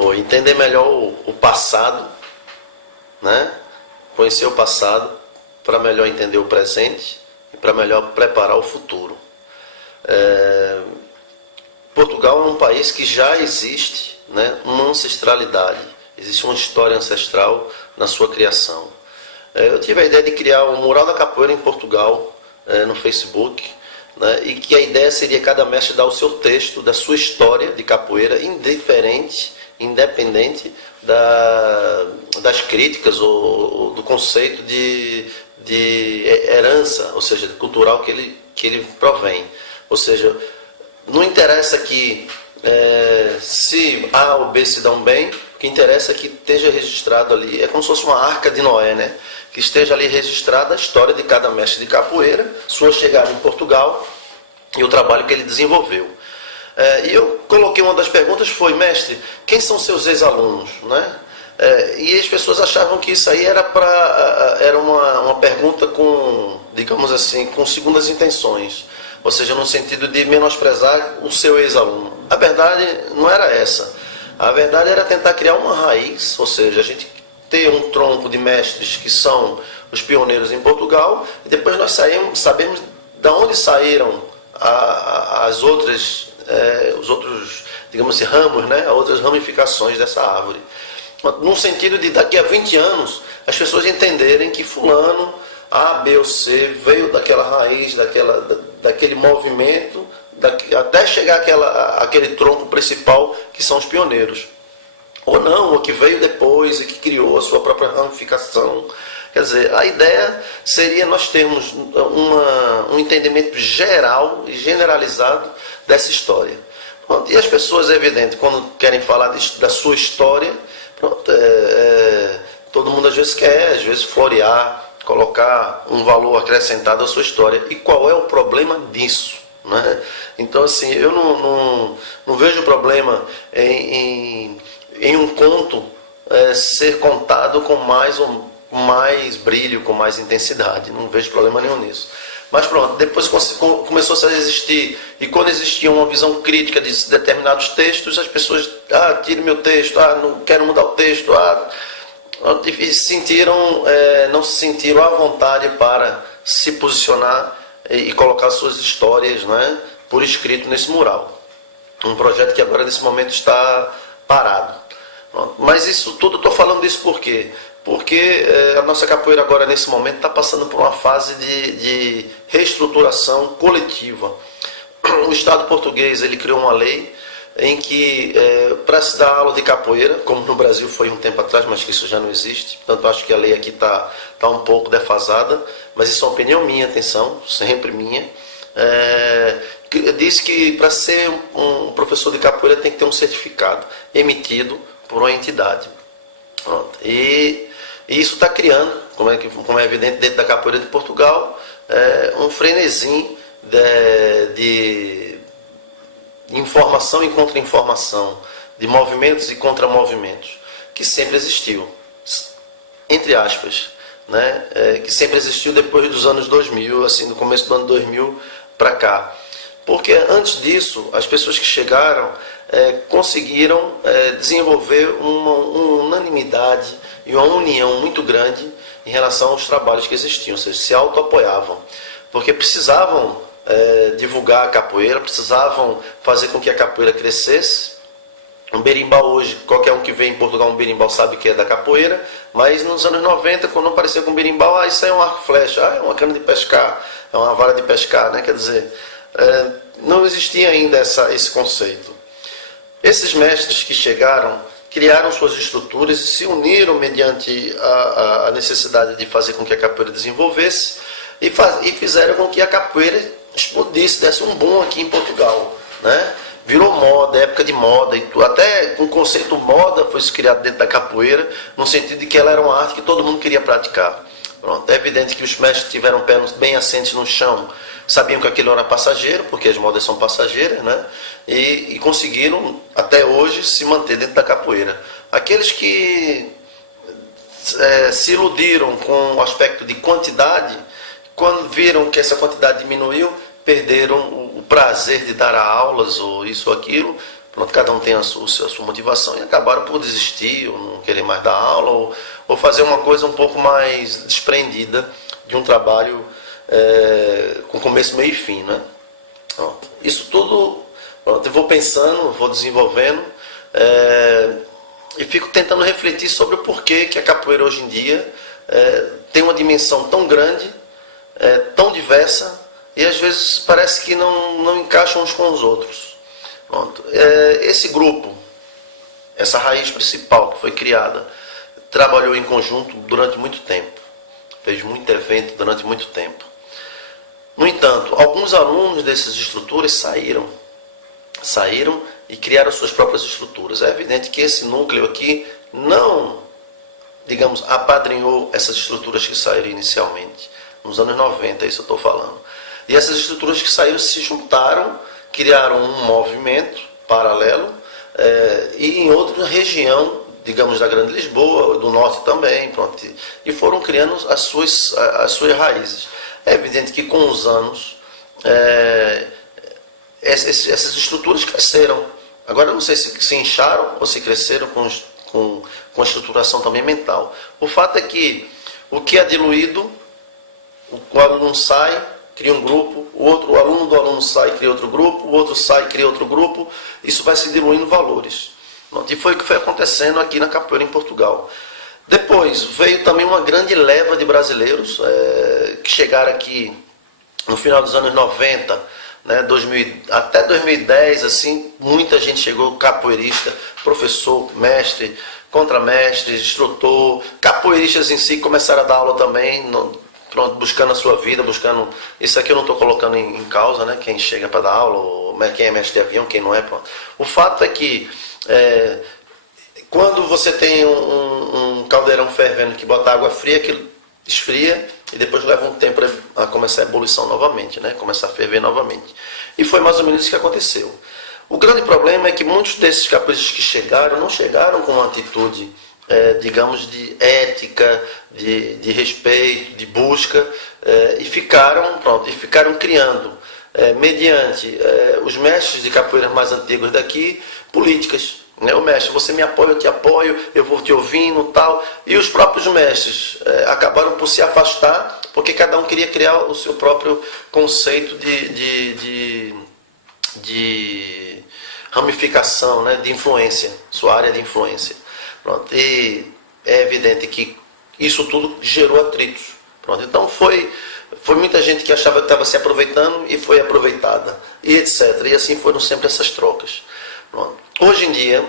ou entender melhor o passado, né? Conhecer o passado para melhor entender o presente e para melhor preparar o futuro. Portugal é um país que já existe, né, uma ancestralidade, existe uma história ancestral na sua criação. Eu tive a ideia de criar um mural da capoeira em Portugal, no Facebook, né, e que a ideia seria cada mestre dar o seu texto da sua história de capoeira, independente das críticas ou do conceito de herança, ou seja, cultural que ele provém. Ou seja, não interessa que se A ou B se dão bem, o que interessa é que esteja registrado ali, é como se fosse uma arca de Noé, né? Que esteja ali registrada a história de cada mestre de capoeira, sua chegada em Portugal e o trabalho que ele desenvolveu. E eu coloquei uma das perguntas, foi: mestre, quem são seus ex-alunos, né? E as pessoas achavam que isso aí era uma pergunta com, digamos assim, com segundas intenções, ou seja, no sentido de menosprezar o seu ex-aluno. A verdade não era essa. A verdade era tentar criar uma raiz, ou seja, a gente ter um tronco de mestres que são os pioneiros em Portugal, e depois nós sabemos de onde saíram os outros, digamos assim, ramos, né? Outras ramificações dessa árvore. No sentido de daqui a 20 anos as pessoas entenderem que fulano A, B ou C veio daquela raiz, daquele movimento, até chegar àquele tronco principal que são os pioneiros. Ou não, ou que veio depois e que criou a sua própria ramificação. Quer dizer, a ideia seria nós termos um entendimento geral e generalizado dessa história. Pronto, e as pessoas, é evidente, quando querem falar da sua história, pronto, todo mundo às vezes florear, colocar um valor acrescentado à sua história. E qual é o problema disso, né? Então, assim, eu não vejo problema em um conto ser contado com mais brilho, com mais intensidade. Não vejo problema nenhum nisso. Mas pronto, depois começou a existir, e quando existia uma visão crítica de determinados textos, as pessoas, tire meu texto, não quero mudar o texto, não se sentiram à vontade para se posicionar e colocar suas histórias, né, por escrito nesse mural. Um projeto que agora nesse momento está parado. Pronto. Mas isso tudo, estou falando disso por quê? Porque a nossa capoeira agora nesse momento está passando por uma fase de reestruturação coletiva. O Estado português ele criou uma lei em que para se dar aula de capoeira, como no Brasil foi um tempo atrás, mas que isso já não existe, portanto acho que a lei aqui está um pouco defasada, mas isso é uma opinião minha, atenção, sempre minha. Diz que para ser um professor de capoeira tem que ter um certificado emitido por uma entidade. Pronto. E isso está criando, como é evidente dentro da capoeira de Portugal, um frenesim de informação e contra-informação, de movimentos e contra-movimentos, que sempre existiu, entre aspas, né? Que sempre existiu depois dos anos 2000, assim, no começo do ano 2000 para cá. Porque antes disso, as pessoas que chegaram conseguiram desenvolver uma unanimidade e uma união muito grande em relação aos trabalhos que existiam, ou seja, se auto-apoiavam, porque precisavam divulgar a capoeira, precisavam fazer com que a capoeira crescesse. Um berimbau hoje, qualquer um que vem em Portugal, um berimbau sabe que é da capoeira, mas nos anos 90, quando apareceu com um berimbau, isso aí é um arco flecha, é uma cana de pescar, é uma vara de pescar, né? Quer dizer, não existia ainda esse conceito. Esses mestres que chegaram, criaram suas estruturas e se uniram mediante a necessidade de fazer com que a capoeira desenvolvesse e fizeram com que a capoeira explodisse, desse um boom aqui em Portugal, né? Virou moda, época de moda, e até o conceito moda foi criado dentro da capoeira, no sentido de que ela era uma arte que todo mundo queria praticar. Pronto, é evidente que os mestres tiveram pés bem assentes no chão, sabiam que aquilo era passageiro, porque as modas são passageiras, né? E conseguiram, até hoje, se manter dentro da capoeira. Aqueles que se iludiram com o aspecto de quantidade, quando viram que essa quantidade diminuiu, perderam o prazer de dar aulas, ou isso ou aquilo, Pronto, cada um tem a sua motivação e acabaram por desistir, ou não querer mais dar aula, ou fazer uma coisa um pouco mais desprendida de um trabalho com começo, meio e fim, né? Pronto. Isso tudo, pronto, eu vou pensando, vou desenvolvendo e fico tentando refletir sobre o porquê que a capoeira hoje em dia tem uma dimensão tão grande, tão diversa, e às vezes parece que não encaixam uns com os outros. Pronto. Esse grupo, essa raiz principal que foi criada, trabalhou em conjunto durante muito tempo, fez muito evento durante muito tempo. No entanto, alguns alunos dessas estruturas saíram e criaram suas próprias estruturas. É evidente que esse núcleo aqui não, digamos, apadrinhou essas estruturas que saíram inicialmente, nos anos 90, isso eu estou falando. E essas estruturas que saíram se juntaram, criaram um movimento paralelo e em outra região, digamos, da Grande Lisboa, do Norte também, pronto, e foram criando as suas raízes. É evidente que com os anos essas estruturas cresceram. Agora eu não sei se incharam ou se cresceram com a estruturação também mental. O fato é que o que é diluído, o aluno sai, cria um grupo, o aluno do aluno sai, cria outro grupo, o outro sai, cria outro grupo, isso vai se diluindo valores. E foi o que foi acontecendo aqui na capoeira em Portugal. Depois veio também uma grande leva de brasileiros que chegaram aqui no final dos anos 90, né, até 2010, assim, muita gente chegou, capoeirista, professor, mestre, contramestre, instrutor, capoeiristas em si começaram a dar aula também, pronto, buscando a sua vida, buscando... Isso aqui eu não estou colocando em causa, né, quem chega para dar aula, ou quem é mestre de avião, quem não é, pronto. O fato é que quando você tem um caldeirão fervendo que bota água fria, aquilo esfria e depois leva um tempo a começar a ebulição novamente, né? Começar a ferver novamente. E foi mais ou menos isso que aconteceu. O grande problema é que muitos desses capoeiristas que chegaram, não chegaram com uma atitude, digamos, de ética, de respeito, de busca, e ficaram criando, mediante os mestres de capoeira mais antigos daqui, políticas. O mestre, você me apoia, eu te apoio, eu vou te ouvindo, tal. E os próprios mestres acabaram por se afastar, porque cada um queria criar o seu próprio conceito de ramificação, né, de influência, sua área de influência. Pronto. E é evidente que isso tudo gerou atritos. Pronto. Então foi muita gente que achava que estava se aproveitando e foi aproveitada, e etc. E assim foram sempre essas trocas. Pronto. Hoje em dia,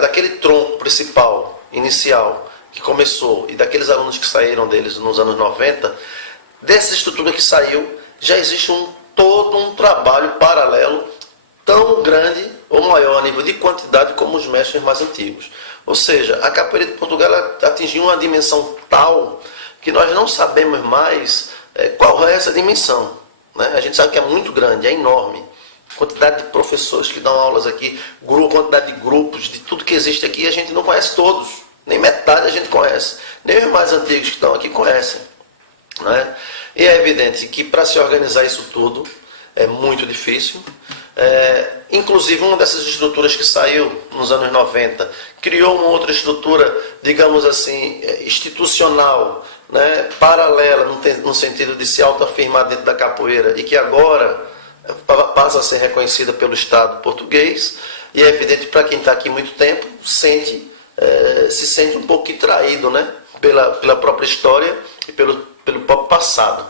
daquele tronco principal, inicial, que começou, e daqueles alunos que saíram deles nos anos 90, dessa estrutura que saiu, já existe todo um trabalho paralelo tão grande ou maior a nível de quantidade como os mestres mais antigos. Ou seja, a capoeira de Portugal atingiu uma dimensão tal que nós não sabemos mais qual é essa dimensão, né? A gente sabe que é muito grande, é enorme. Quantidade de professores que dão aulas aqui, quantidade de grupos, de tudo que existe aqui, a gente não conhece todos. Nem metade a gente conhece. Nem os mais antigos que estão aqui conhecem, né? E é evidente que para se organizar isso tudo é muito difícil. Inclusive uma dessas estruturas que saiu nos anos 90 criou uma outra estrutura, digamos assim, institucional, né, paralela, no sentido de se autoafirmar dentro da capoeira, e que agora passa a ser reconhecida pelo Estado português. E é evidente para quem está aqui muito tempo, se sente um pouco traído, né, pela própria história e pelo próprio passado.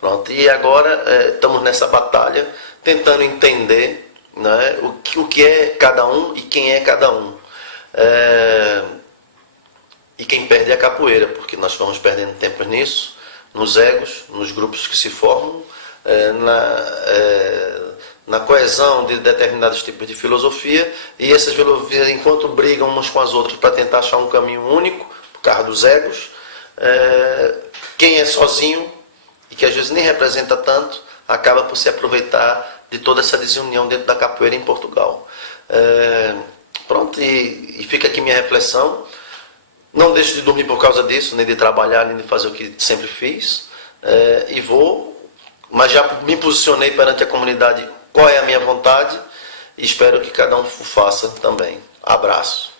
Pronto. E agora estamos nessa batalha, tentando entender, né, o que é cada um e quem é cada um. E quem perde é a capoeira, porque nós vamos perdendo tempo nisso, nos egos, nos grupos que se formam, na coesão de determinados tipos de filosofia, e essas filosofias, enquanto brigam umas com as outras para tentar achar um caminho único, por causa dos egos, quem é sozinho, e que às vezes nem representa tanto, acaba por se aproveitar de toda essa desunião dentro da capoeira em Portugal. Pronto, e fica aqui minha reflexão. Não deixo de dormir por causa disso, nem de trabalhar, nem de fazer o que sempre fiz, mas já me posicionei perante a comunidade qual é a minha vontade, e espero que cada um faça também. Abraço.